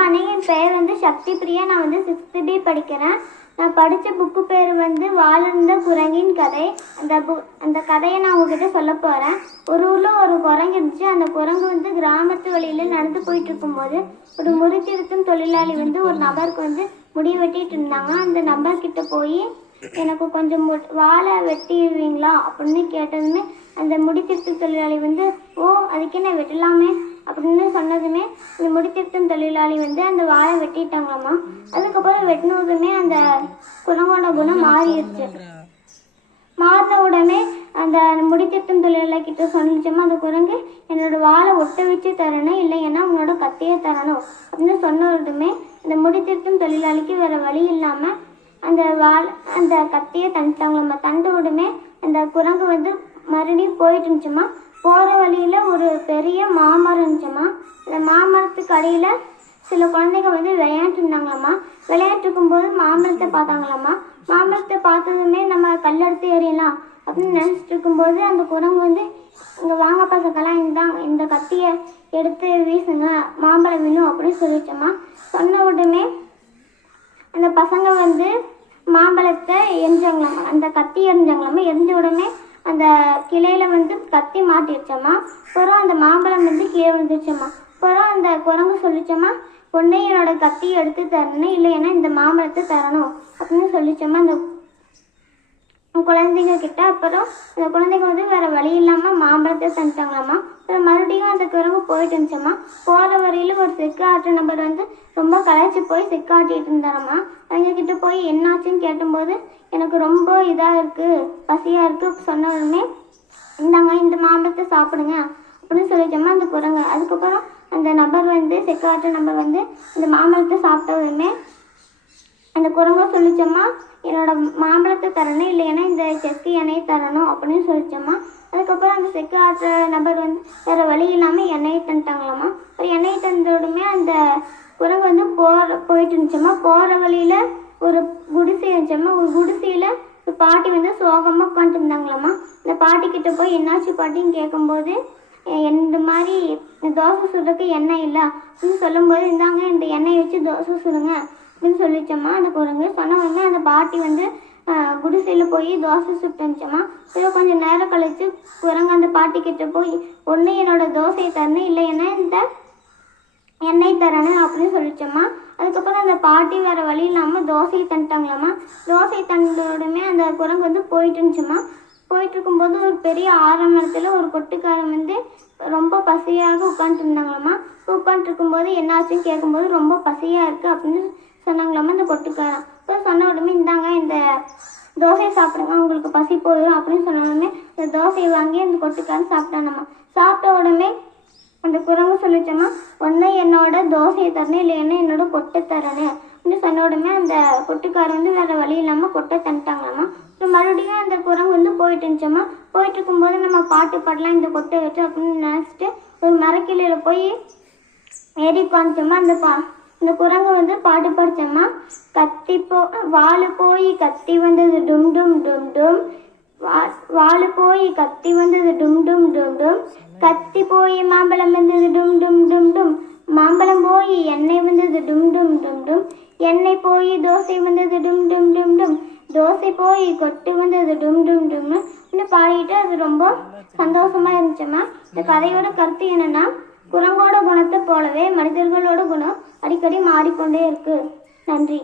Morning. என் பேர் சக்தி பிரியா. நான் 6th B படிக்கிறேன். நான் படித்த புக்கு பேர் வாழ்ந்த குரங்கின் கதை. அந்த கதையை நான் உங்ககிட்ட சொல்ல போகிறேன். ஒரு ஊரில் ஒரு குரங்கு இருந்துச்சு. அந்த குரங்கு கிராமத்து வழியில் நடந்து போயிட்டு இருக்கும்போது ஒரு முடி திருத்தும் தொழிலாளி ஒரு நபருக்கு முடி வெட்டிட்டு இருந்தாங்க. அந்த நபர்கிட்ட போய் எனக்கு கொஞ்சம் வாழை வெட்டிடுவீங்களா அப்படின்னு கேட்டதுமே அந்த முடி திருத்தும் தொழிலாளி ஓ அதுக்கு என்ன வெட்டலாமே அப்படின்னு சொன்னதுமே இந்த முடித்திருத்தும் தொழிலாளி அந்த வாழை வெட்டிட்டாங்களாம்மா. அதுக்கப்புறம் வெட்டினதுமே அந்த குரங்கோட குணம் மாறிடுச்சு. மாறின உடனே அந்த முடித்திருத்தும் தொழிலாளி கிட்ட சொல்லிச்சோமா அந்த குரங்கு என்னோட வாழை ஒட்ட வச்சு தரணும், இல்லைன்னா உன்னோட கத்தையை தரணும் அப்படின்னு சொன்னதுமே அந்த முடித்திருத்தும் தொழிலாளிக்கு வேற வழி இல்லாமல் அந்த கத்தையை தந்துட்டாங்களாம்மா. தந்த உடனே அந்த குரங்கு மறுபடியும் போயிட்டு இருந்துச்சுமா. போகிற வழியில் ஒரு பெரிய மாமரம் இருந்துச்சுமா. அந்த மாமரத்துக்கு அடியில் சில குழந்தைங்க விளையாட்டு இருந்தாங்களாம்மா. விளையாட்டுருக்கும்போது மாமரத்தை பார்த்தாங்களாம்மா. மாமரத்தை பார்த்ததுமே நம்ம கல்லெடுத்து எறியலாம் அப்படின்னு நினச்சிட்டு இருக்கும்போது அந்த குரங்கு இங்கே வாங்க பசங்கெல்லாம் இந்த கத்தியை எடுத்து வீசுங்க, மாம்பழம் வேணும் அப்படின்னு சொல்லிச்சோம்மா. சொன்ன உடனே அந்த பசங்க மாம்பழத்தை எரிஞ்சாங்களாம்மா. அந்த கத்தி எரிஞ்சாங்களாம்மா. எரிஞ்ச உடனே அந்த கிளையில கத்தி மாட்டிடுச்சம்மா. அப்புறம் அந்த மாம்பழம் கீழே விழுந்துச்சம்மா. அப்புறம் அந்த குரங்கு சொல்லிச்சம்மா பொண்ணை என்னோட கத்தியை எடுத்து தரணும், இல்லைன்னா இந்த மாம்பழத்தை தரணும் அப்படின்னு சொல்லிச்சம்மா அந்த குழந்தைங்க கிட்ட. அப்புறம் அந்த குழந்தைங்க வேற வழி இல்லாமல் மாம்பழத்தை தந்துட்டாங்களாம்மா. அப்புறம் மறுபடியும் அந்த குரங்கு போயிட்டு இருந்துச்சம்மா. போகிற வரையில் ஒரு செக்கு ஆட்டு நம்பர் ரொம்ப களைச்சி போய் செக்கு ஆட்டிகிட்டு இருந்தாரம்மா. அவங்க கிட்ட போய் என்னாச்சுன்னு கேட்டும்போது எனக்கு ரொம்ப இதாக இருக்குது, பசியாக இருக்குது சொன்ன உடனே இந்தாங்க இந்த மாம்பழத்தை சாப்பிடுங்க அப்படின்னு சொல்லிச்சோம்மா அந்த குரங்கு. அதுக்கப்புறம் அந்த நபர் செக்கு ஆட்டு நம்பர் இந்த மாம்பழத்தை சாப்பிட்ட உடனே அந்த குரங்க சொல்லிச்சோம்மா என்னோட மாம்பழத்தை தரணும், இல்லைன்னா இந்த செக்கு எண்ணெயை தரணும் அப்படின்னு சொல்லிச்சோம்மா. அதுக்கப்புறம் அந்த செக்கு ஆட்டுற நபர் வேறு வழி இல்லாமல் எண்ணெயை தந்துட்டாங்களாம்மா. ஒரு எண்ணெயை தந்தோடுமே அந்த குரங்கு போயிட்டு இருந்துச்சோம்மா. போகிற வழியில் ஒரு குடிசை இருந்துச்சோம்மா. ஒரு குடிசையில் ஒரு பாட்டி சோகமாக உட்காந்துட்டு இருந்தாங்களாம்மா. இந்த பாட்டிக்கிட்ட போய் என்னாச்சு பாட்டின்னு கேட்கும்போது இந்த மாதிரி தோசை சுடுறதுக்கு எண்ணெய் இல்லை அப்படின்னு சொல்லும்போது இந்தாங்க இந்த எண்ணெயை வச்சு தோசை சுடுங்க அப்படின்னு சொல்லிச்சோம்மா அந்த குரங்கு. சொன்ன உடனே அந்த பாட்டி குடிசையில் போய் தோசை சுட்டு வந்துச்சோம்மா. ஏதோ கொஞ்சம் நேரம் கழிச்சு குரங்கு அந்த பாட்டிக்கிட்ட போய் ஒன்று என்னோட தோசையை தரணும், இல்லைன்னா இந்த எண்ணெய் தரணும் அப்படின்னு சொல்லிச்சோம்மா. அதுக்கப்புறம் அந்த பாட்டி வேறு வழி இல்லாமல் தோசையை தந்துட்டாங்களாம்மா. தோசை தந்தோடனே அந்த குரங்கு போயிட்டு இருந்துச்சுமா. போயிட்டு இருக்கும்போது ஒரு பெரிய ஆரம்பத்தில் ஒரு கொட்டுக்காரன் ரொம்ப பசியாக உட்காந்துட்டு இருந்தாங்களாம்மா. உட்காந்துட்டு இருக்கும்போது என்னாச்சுன்னு கேட்கும்போது ரொம்ப பசியாக இருக்குது அப்படின்னு சொன்னாங்களாம்மா அந்த கொட்டுக்காரன். இப்போ சொன்ன உடனே இந்தாங்க இந்த தோசையை சாப்பிடுங்க, உங்களுக்கு பசி போயிடும் அப்படின்னு சொன்ன உடனே இந்த தோசையை வாங்கி அந்த கொட்டுக்காரன் சாப்பிட்டானம்மா. சாப்பிட்ட உடனே அந்த குரங்கு சொல்லிச்சோம்மா ஒன்று என்னோட தோசையை தரணும், இல்லைன்னா என்னோட கொட்டை தரணும் அப்படின்னு சொன்ன உடனே அந்த கொட்டுக்காரன் வேறு வழி இல்லாமல் கொட்டை தந்துட்டாங்களாம்மா. அப்புறம் மறுபடியும் அந்த குரங்கு போயிட்டு இருந்துச்சோம்மா. போயிட்டு இருக்கும்போது நம்ம பாட்டு பாடலாம் இந்த கொட்டை வச்சு அப்படின்னு நினச்சிட்டு ஒரு மரக்கிளையில் போய் ஏறி உட்காந்துச்சோம்மா. இந்த குரங்கு பாட்டு படித்தோம்மா. வாழு போய் கத்தி வந்தது டும் டும் டும் டும், வாழு போய் கத்தி வந்தது டும் டும் டும் டும், கத்தி போய் மாம்பழம் வந்தது டும் டும் டும் டும், மாம்பழம் போய் எண்ணெய் வந்தது டும் டும் டும் டும், எண்ணெய் போய் தோசை வந்தது டும் டும் டும் டும், தோசை போய் கொட்டு வந்தது டும் டும் டும்னு இன்னும் பாடிட்டு அது ரொம்ப சந்தோஷமா இருந்துச்சம்மா. இந்த கதையோட கருத்து என்னன்னா குரங்கோட குணத்தை போலவே மனிதர்களோட குணம் அடிக்கடி மாறிக்கொண்டே இருக்கு. நன்றி.